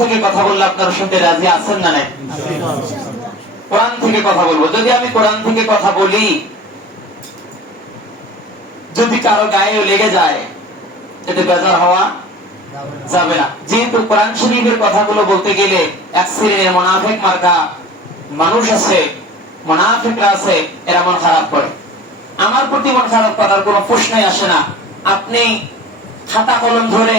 থেকে কথা বললে আপনারা শুনতে রাজি আছেন না নাই? কোরআন থেকে কথা বলবো। যদি আমি কোরআন থেকে কথা বলি, যদি কারো গায়েও লেগে যায়, এতে বেজার হওয়া যাবে না। যেহেতু কোরআন শরীফের কথাগুলো বলতে গেলে এক শ্রেণীর মুনাফিক মার্কা মানুষ আছে, মুনাফিকরা আছে, এরা মন খারাপ করে। আমার প্রতি মন খারাপ করার কোনো প্রশ্নই আসে না। আপনি খাতা কলম ধরে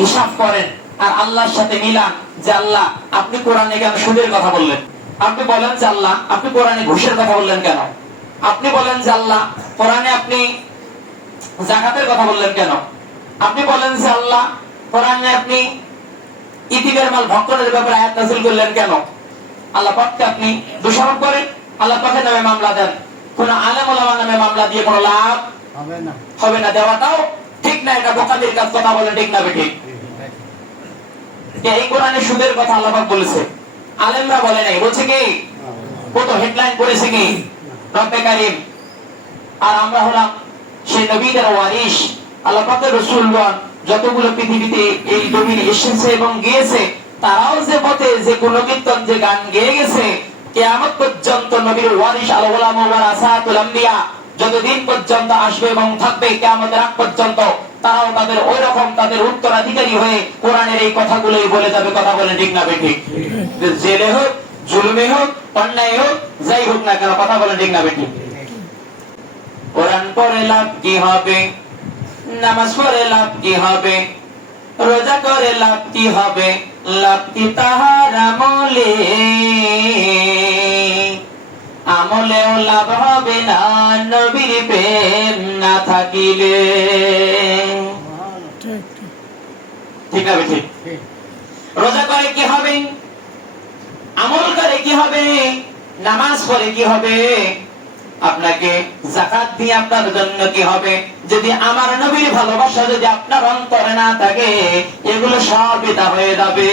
হিসাব করেন আর আল্লাহর সাথে মিলান যে আল্লাহ, আপনি কোরআনে কেন সুদের কথা বললেন? আপনি বলেন যে আল্লাহ, আপনি কোরআনে ঘুষের কথা বললেন কেন? আপনি বলেন যে আল্লাহ, কোরআনে আপনি যাকাতের কথা বললেন কেন? আপনি বলেন যে আল্লাহ, কোরআনে আপনি ইতিমের মাল ভক্ষণের ব্যাপারে আয়াত নাযিল করলেন কেন? আল্লাহ পাককে আপনি দোষারোপ করেন, আল্লাহ পাকের নামে মামলা দেন। কোন আলেম ওলামার নামে মামলা দিয়ে কোনো লাভ হবে না। দেওয়াটাও ঠিক না, এটা বোকাদের কাজ। কথা বলেন ঠিক না ঠিক? এই কোরআনে সুদের কথা আল্লাহ পাক বলেছে, আলেমরা বলে নাই। বলছে কি? কত হেডলাইন করেছে কি? রব্বে কারীম। আর আমরা হলাম সেই নবীদের ওয়ারিস। আল্লাহ পাকের রাসূলগণ যতগুলো পৃথিবীতে এই জমিনে এসেছে এবং গিয়েছে, তারাও যে পথে যে গুণকীর্তন যে গান গেয়ে গেছে, কিয়ামত পর্যন্ত নবীর ওয়ারিস আল উলামা ওয়ারাসাতুল আম্বিয়া যতদিন পর্যন্ত আসবে এবং থাকবে, কিয়ামতের আগ পর্যন্ত তারাও তাদের ওই রকম তাদের উত্তরাধিকারী হয়ে কোরআনের এই কথাগুলোই বলে যাবে। কথা বলেন ঠিক না ঠিক? জেলে হোক, জুলুমে হোক, অন্যায় হোক, যাই হোক না কেন, কথা বলেন ঠিক না ঠিক? কোরআন পড়ে লাভ কি হবে? নামাজ পড়ে লাভ কি হবে? রোজা করে লাভ কি হবে? লাভ কি তাহার আমলে? আমলেও লাভ হবে না নবীর প্রেম না থাকিলে। ঠিক আছে ঠিক? রোজা করে কি হবে? আমল করে কি হবে? নামাজ পড়ে কি হবে? আপনাকে যাকাত দিয়ে আপনার জন্য কি হবে? যদি আমার নবীর ভালোবাসা যদি আপনার অন্তরে না থাকে, এগুলো সব বিদা হয়ে যাবে।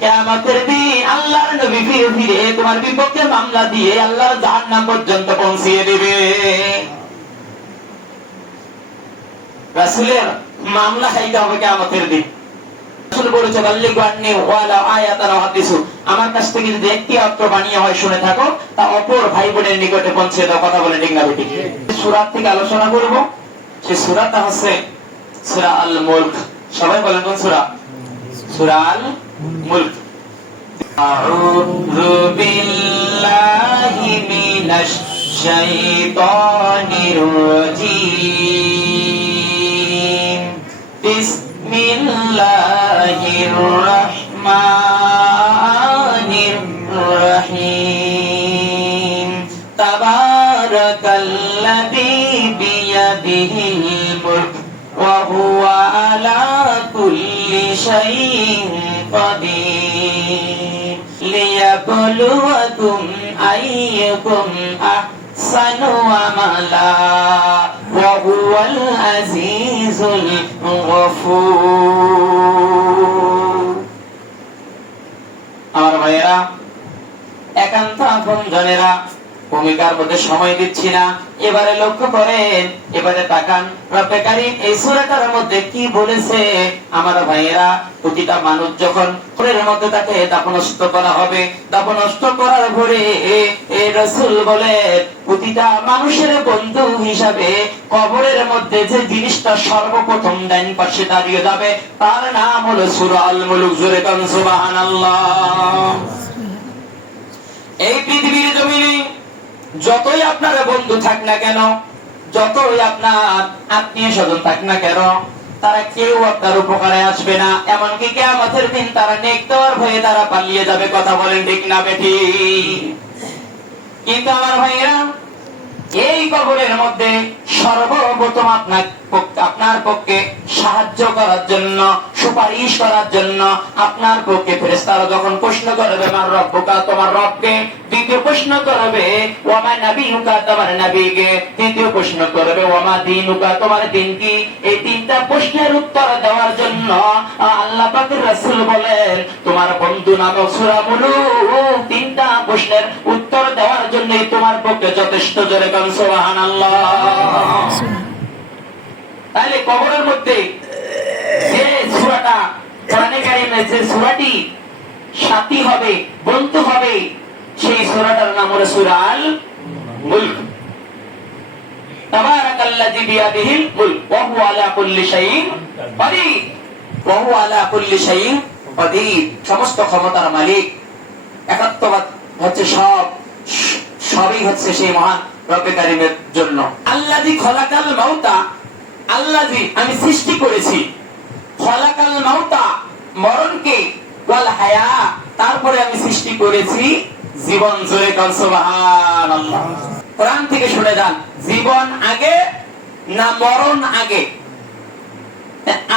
কিয়ামতের দিন আল্লাহর নবী ফিরে ফিরে তোমার বিপক্ষে মামলা দিয়ে আল্লাহর জাহান্নাম পর্যন্ত পৌঁছিয়ে দিবে। রাসূলের মামলা খাইতে হবে কিয়ামতের দিন। রাসূল বলেছে, বাল্লিগু আন্নী ওয়ালা আয়াতান ওয়া হাদিসু, আমার কাছ থেকে যদি একটি অর্থ বানিয়ে হয় শুনে থাকো, তা অপর ভাই বোনের নিকটে পৌঁছে দাও। কথা বলে ঠিক না ঠিক? সূরা থেকে আলোচনা করব। সেই সূরাটা হচ্ছে সূরা আল মুলক। সবাই বলেন কোন সূরা? সূরা আল মুলক। আউযু বিল্লাহি মিনাশ শাইতানির রাজীম। বিসমিল্লাহির রাহমানির রাহিম। তাবারাকাল্লাযী বিয়াদিহিল মুলক ওয়া হুয়া আলা কুল্লি শাইইন কাদির লিয়াবলুয়াকুম আইয়ুকুম আহসানু আমালা ওয়া হুয়াল আজিজুল গফুর। আমার ভাইয়েরা, একান্ত আপনজনেরা, ভূমিকার মধ্যে সময় দিচ্ছি না, এবারে লক্ষ্য করেন, এবারে তাকান রব্বে কারীম এই সূরাটার মধ্যে কি বলেছে। আমার ভাইয়েরা, প্রতিটা মানুষ যখন কবরের মধ্যে তাকে দাফনস্থ করা হবে, দাফনস্থ করার পরে এই রাসূল বলে, প্রতিটা মানুষের বন্ধু হিসাবে কবরের মধ্যে যে জিনিসটা সর্বপ্রথম ডান পাশে দাঁড়িয়ে যাবে, তার নাম হলো সূরা আল মুলক। জোরে কান সুবহানাল্লাহ। এই পৃথিবীর জমিনে যতই আপনার বন্ধু থাক না কেন, যতই আপনার আত্মীয় স্বজন থাক না কেন, তারা কেউ আপনার উপকারে আসবে না। এমনকি কিয়ামতের দিন তারা নেককার হয়ে তারা পালিয়ে যাবে। কথা বলেন ঠিক না বেঠিক? কিন্তু আমার ভাইয়েরা, এই কবরের মধ্যে সর্বপ্রথম আপনার পক্ষে সাহায্য করার জন্য, সুপারিশ করার জন্য আপনার পক্ষে ফেরেশতারা যখন প্রশ্ন করবে মান রব্বুকা, তোমার রবকে, দ্বিতীয় প্রশ্ন করবে ওয়া মা নাবিয়ুকা, তোমার নবীকে, তৃতীয় প্রশ্ন করবে ওয়া মা দীনুকা, তোমার দিন কি। এই তিনটা প্রশ্নের উত্তর দেওয়ার জন্য আল্লাহ পাকের রাসূল বলেন, তোমার বন্ধু নামক সূরা মুলক তিনটা প্রশ্নের উত্তর দেওয়ার জন্য তোমার পক্ষে যথেষ্ট। জোরে কান সুবহানাল্লাহ। তাহলে কবরের মধ্যে যে সূরাটা কোরআনে কারীমে যে সূরাটি সাথী হবে, বন্ধু হবে, সেই সূরাটার নাম হলো সূরা আল মুলক। তাবারাকাল্লাযী বিয়াদিহিল মুলক ওয়া হুয়া আলা কুল্লি শাইইন কাদির, ওয়া হুয়া আলা কুল্লি শাইইন কাদির, সমস্ত ক্ষমতার মালিক। একাত্মবাদ হচ্ছে সবই হচ্ছে সেই মহান রব্বে কারীমের জন্য। আল্লাযী খলাকাল মাউতা, আল্লাযী আমি সৃষ্টি করেছি, খলাকাল মাউতা মরণকে, ওয়াল হায়া তারপরে আমি সৃষ্টি করেছি জীবন। জোরে কাল সুবহানাল্লাহ। কোরআন থেকে শুনে যান, জীবন আগে না মরণ আগে?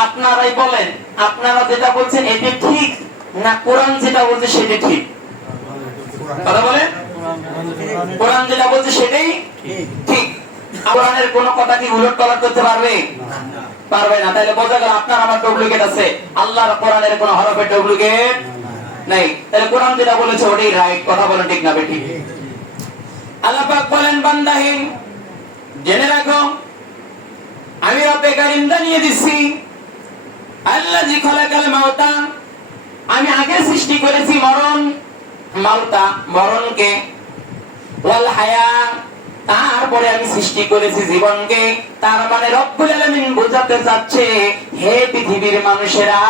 আপনারাই বলেন, আপনারা যেটা বলছেন এটা ঠিক না কোরআন যেটা বলছে সেটা ঠিক? কথা বলেন, কোরআন যেটা বলছে সেটাই ঠিক। কোরআনের কোন কথা কি উলট পালট করতে পারবে? পারবে না। তাহলে বোঝা গেল আপনার আমার ডুপ্লিকেট আছে, আল্লাহর কোরআনের কোন হরফের ডুপ্লিকেট নাই। তাহলে কোরআন যেটা বলেছে ওটাই রাইট। কথা বলেন ঠিক না বেঠিক? আল্লাহ পাক বলেন, বান্দাহীন জেনে রাখো আমি রব্বে কারীম জানিয়ে দিচ্ছি, আল্লাযী খলাকাল মাউতা আমি আগে সৃষ্টি করেছি মরণ, মাউতা মরণকে, ওয়াল হায়া তারপরে আমি সৃষ্টি করেছি জীবনকে। তার মানে রব্বুল আলামিন বোঝাতে চাচ্ছে, হে পৃথিবীর মানুষেরা,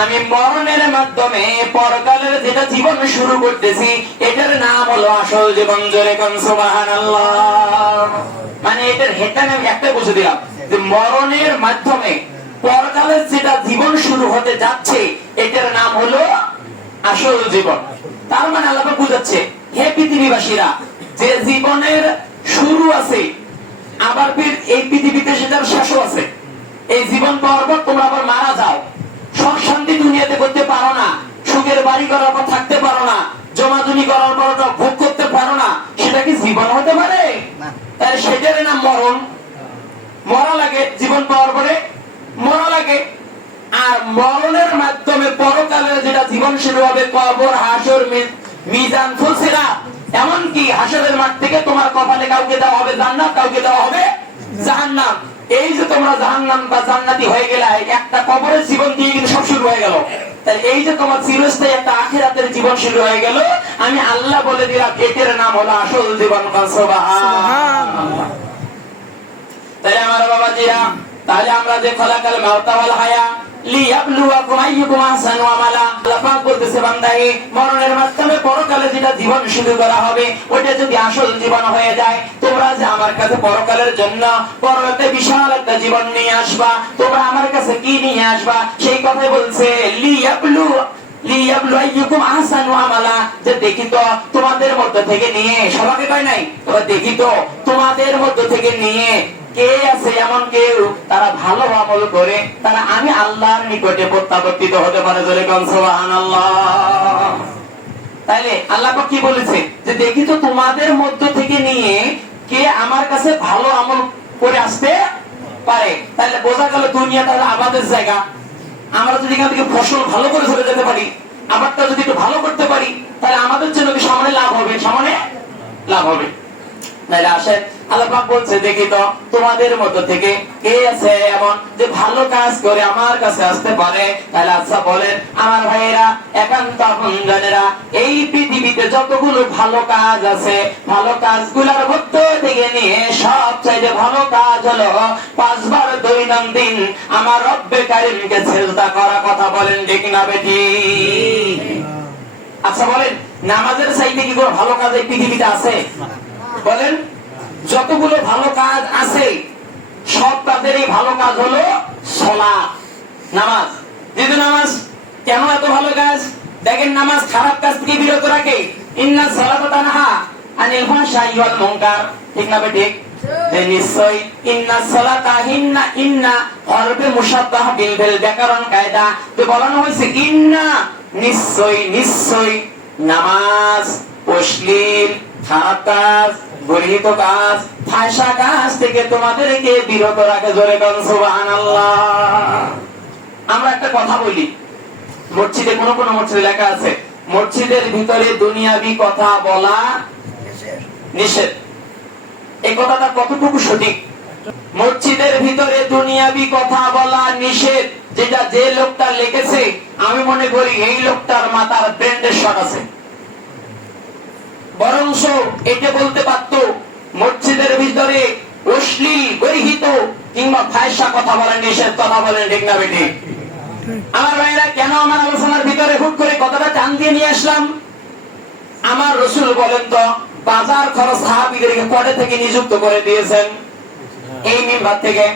আমি মরণের মাধ্যমে পরকালের যেটা জীবন শুরু করতেছি এটার নাম হলো আসল জীবন। জোরে কোন সুবহানাল্লাহ। মানে এটার হেডলাইন আমি একটা বুঝে দিলাম যে মরণের মাধ্যমে পরকালের যেটা জীবন শুরু হতে যাচ্ছে এটার নাম হলো আসল জীবন। তার মানে আল্লাহ বুঝাচ্ছে, হে পৃথিবীবাসীরা, যে জীবনের শুরু আছে আবার এই পৃথিবীতে সেটার শেষও আছে। এই জীবন পাওয়ার পর তোমরা আবার মারা যাও, সুখ শান্তি দুনিয়াতে করতে পারো না, সুখের বাড়ি করার পর থাকতে পারো না, জমাজমি করার পর ভোগ করতে পারো না, সেটা কি জীবন হতে পারে? তাহলে সেটার নাম মরণ। মরা লাগে, জীবন পাওয়ার পরে মরা লাগে। আর মরণের মাধ্যমে পরকালের যেটা জীবন শুরু হবে, কবর, হাসর, মিজান, ফুলসিরাত, এমনকি হাসরের মাঠ থেকে তোমার কপালে কাউকে দেওয়া হবে জান্নাত, কাউকে দেওয়া হবে জাহান্নাম। এই যে তোমরা জাহান্নাম বা জান্নাতি হয়ে গেলে, একটা কবরের জীবন দিয়ে কিন্তু সব শুরু হয়ে গেল। তাই এই যে তোমার চিরস্থায়ী একটা আখিরাতের জীবন শুরু হয়ে গেল, আমি আল্লাহ বলে দিলাম এটার নাম হলো আসল জীবন। সুবহানাল্লাহ। তাহলে আমার বাবাজিরা, তাহলে আমরা যে খলাকাল মাউতা ওয়াল হায়া লিয়াবলুয়াকুম আইয়ুকুম আহসানু আমালা, আল্লাহ পাক বলতেছে, বান্দায়ে মরণের মাধ্যমে পরকালে যেটা জীবন শুরু করা হবে ওটা যদি আসল জীবন হয়ে যায়, তোমরা যে আমার কাছে পরকালের জন্য পরকালে বিশাল একটা জীবন নিয়ে আসবা, তোমরা আমার কাছে কি নিয়ে আসবা সেই কথাই বলছে, লিয়াবলু আইয়ুকুম আহসানু আমালা, যে দেখি তো তোমাদের মধ্য থেকে নিয়ে, সবাইকে কয় নাই, তোমরা দেখি তো তোমাদের মধ্য থেকে নিয়ে কে আছে এমন কেউ তারা ভালো আমল করে তারা আমি আল্লাহর নিকটে প্রত্যাবর্তিত হতে পারে। জোরে কোন সুবহানাল্লাহ। তাইলে আল্লাহ পাক কি বলেছে, যে দেখি তো তোমাদের মধ্য থেকে নিয়ে কে আমার কাছে ভালো আমল করে আসতে পারে। তাহলে বোঝা গেল দুনিয়া তাহলে আবাদের জায়গা। আমরা যদি এখান থেকে ফসল ভালো করে চলে যেতে পারি, আবাদটা যদি একটু ভালো করতে পারি, তাহলে আমাদের জন্য কি সামনে লাভ হবে? সামনে লাভ হবে। তাহলে আসেন, আল্লাহ পাক বলছে, দেখি তো তোমাদের মধ্য থেকে কে আছে এমন যে ভালো কাজ করে আমার কাছে আসতে পারে। তাহলে আচ্ছা বলেন আমার ভাইয়েরা, একান্ত আপনজনেরা, এই পৃথিবীতে যতগুলো ভালো কাজ আছে, ভালো কাজগুলোর মধ্য থেকে নিয়ে সবচাইতে ভালো কাজ হলো 5 বার দৈনন্দিন আমার রব্বে কারীমকে সিজদা করা। কথা বলেন ঠিক না বেঠিক? আচ্ছা বলেন, নামাজের চাইতে কি কোনো ভালো কাজ এই পৃথিবীতে আছে? বলেন, যতগুলো ভালো কাজ আছে সব কাজেরই ভালো কাজ হলো সালাত, নামাজ। যেহেতু নামাজ কেন এত ভালো কাজ? দেখেন, নামাজ খারাপ কাজ থেকে বিরত রাখে। ইন্নাস সালাতা তানহা আনিল ফাহশাই ওয়াল মুনকার। ঠিক না বেঠিক? নিশ্চয় ইন্নাস সালাতা ইন্না হরফে মুশাব্বাহ বিল ফিল ব্যাকরণ কায়দা তো বলানো হয়েছে ইন্না, নিশ্চয়, নিশ্চয় নামাজ অশ্লীল, খারাপ কাজ, গর্হিত কাজ, ফাহশা কাজ থেকে তোমাদেরকে বিরত রাখে। জোরে কোন সুবহানাল্লাহ। আমরা একটা কথা বলি, মসজিদে কোন কোন মসজিদে লেখা আছে মসজিদের ভিতরে দুনিয়াবি কথা বলা নিষেধ। এই কথাটা কতটুকু সঠিক? মসজিদের ভিতরে দুনিয়াবি কথা বলা নিষেধ, যেটা যে লোকটা লিখেছে আমি মনে করি এই লোকটার মাথার ব্রেন্ডের শট আছে। বরঞ্চ এটা বলতে পারতো মসজিদের ভিতরে অশ্লীল গর্হিত কিংবা ফায়সা কথা বলেন, নিষেধ কথা বলেন, ঠিক না বেটি? আমার ভাইরা, কেন আমার আলোচনার ভিতরে হুট করে কথাটা টান দিয়ে নিয়ে আসলাম? আমার রসুল বলেন তো বাজার খরচ সাহাবীদেরকে পরে থেকে নিযুক্ত করে দিয়েছেন এই মিম্বার থেকে।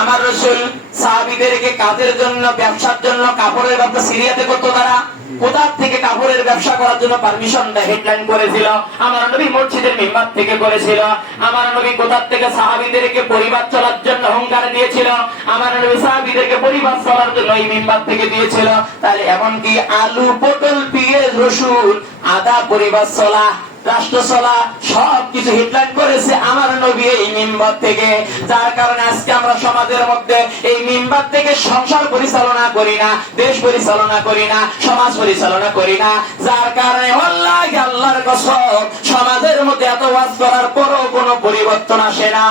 আমার রসুল সাহাবীদেরকে কাজের জন্য, ব্যবসার জন্য, কাপড়ের ব্যবসা সিরিয়াতে করতো তারা, কোথা থেকে কাপড়ের ব্যবসা করার জন্য পারমিশনটা হেডলাইন করেছিল আমার নবী মসজিদের মিম্বার থেকে করেছিল। আমার নবী কোথা থেকে সাহাবীদেরকে পরিবার চলার জন্য হুঙ্কার দিয়েছিল, আমার নবী সাহাবীদেরকে পরিবার চলার জন্য এই মিম্বার থেকে দিয়েছিল। তাহলে এমনকি আলু, পটল, পেঁয়াজ, রসুন, আদা, পরিবার চলা, রাষ্ট্র চলা সবকিছু হেডলাইন করেছে আমার নবী এই মিম্বার থেকে। যার কারণে আজকে আমরা সমাজের মধ্যে এই মিম্বার থেকে সংসার পরিচালনা করি না, দেশ পরিচালনা করি না, সমাজ পরিচালনা করি না। যার কারণে আল্লাহকে আল্লাহর কসম সমাজের মধ্যে এত ওয়াজ করার পরও কোনো পরিবর্তন আসে না।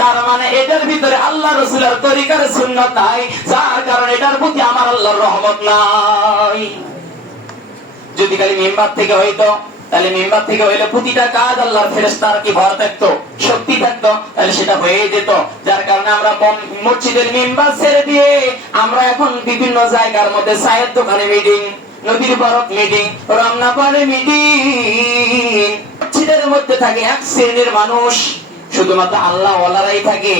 তার মানে এটার ভিতরে আল্লাহ রাসূলের তরিকার সুন্নাত নাই, যার কারণে এটার প্রতি আমার আল্লাহর রহমত নাই। যদি খালি মিম্বার থেকে হইতো, তাহলে মিম্বার থেকে হইলে প্রতিটা কাজ আল্লাহর ফেরেশতার কি ভর থাকতো, শক্তি থাকতো, তাহলে সেটা হয়ে যেত। যার কারণে আমরা মসজিদের মিম্বার ছেড়ে দিয়ে আমরা এখন বিভিন্ন জায়গার মধ্যে চায়ের দোকানে মিটিং, নদীর পাড়ে মিটিং, রমনা পাড়ে মিটিং, মসজিদের মধ্যে থাকে এক শ্রেণীর মানুষ, শুধুমাত্র আল্লাহ ওয়ালারাই থাকে,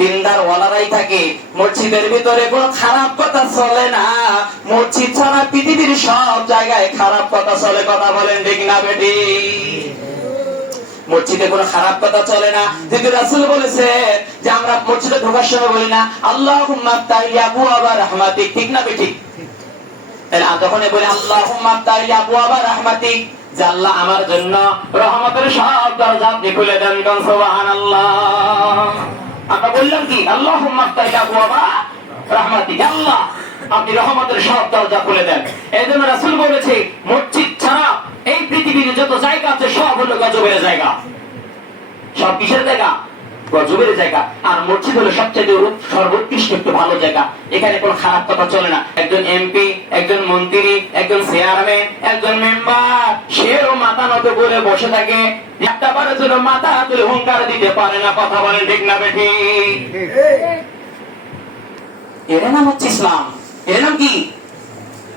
দিনদার ওয়ালারাই থাকে। মসজিদের ভিতরে কোনো খারাপ কথা চলে না। মসজিদ ছাড়া পৃথিবীর সব জায়গায় খারাপ কথা চলে, কথা বলেন ঠিক না বেটি? মসজিদে কোনো খারাপ কথা চলে না। কিন্তু রাসূল বলেছে যে আমরা মসজিদে ঢোকার সময় বলি না আল্লাহুম্মা আফতাহি আবওয়াবা রাহমাতিক, ঠিক না বেটি? তাহলে তখন বলি আল্লাহুম্মা আফতাহি আবওয়াবা রাহমাতিক, যে আল্লাহ আমার জন্য রহমতের সব দরজা আপনি খুলে দেন। সুবহানাল্লাহ। আমরা বললাম কি আল্লাহুম্মা আফতাহি আবওয়াবা রাহমাতিক, আল্লাহ আপনি রহমতের সব দরজা খুলে দেন। এজন্য রাসূল বলেছে মসজিদ ছাড়া এই পৃথিবীর যত জায়গা আছে সব হলো গজবের জায়গা। সব কিসের জায়গা? গজবের জায়গা। আর মসজিদ হলো সবচেয়ে সর্বোৎকৃষ্ট একটু ভালো জায়গা। এখানে কোনো খারাপ কথা চলে না। একজন এমপি, একজন মন্ত্রী, একজন চেয়ারম্যান, একজন মেম্বার, সেও মাথা নত করে বসে থাকে, একটা বারের জন্য মাথা তুলে হুঙ্কার দিতে পারে না, কথা বলেন ঠিক না বেঠি? এর নাম হচ্ছে ইসলাম। এর নাম কি?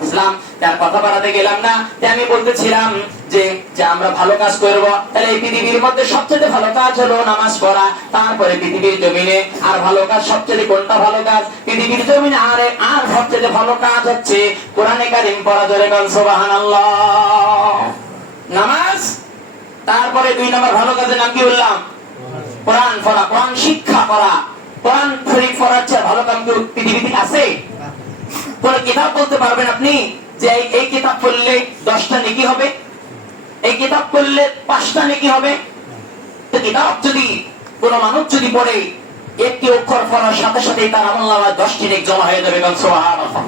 ইসলাম। তার কথা বাড়াতে গেলাম না, যে আমি বলতেছিলাম যে আমরা ভালো কাজ করব, তাহলে এই পৃথিবীর মধ্যে সবচেয়ে ভালো কাজ হলো নামাজ পড়া। তারপরে পৃথিবীর জমিনে আর ভালো কাজ সবচেয়ে কোনটা ভালো কাজ? পৃথিবীর জমিনে আর সবচেয়ে ভালো কাজ হচ্ছে কোরআনে কারীম পড়া। জোরে বল সুবহানাল্লাহ। নামাজ। তারপরে 2 নম্বর ভালো কাজের নাম কি বললাম? কোরআন পড়া, কোরআন শিক্ষা করা। কোরআন শরীফ পড়ার চেয়ে ভালো কাম কি পৃথিবীতে আছে? কোন কিতাব বলতে পারবেন আপনি যে এই কিতাব পড়লে 10টা নেকি হবে, এই কিতাব পড়লে 5টা নেকি হবে? তো কিতাব যদি কোন মানুষ যদি পড়ে একটি অক্ষর পড়ার সাথে সাথে তার আমলনামায় 10টি নেকি জমা হয়ে যাবে। সুবহানাল্লাহ।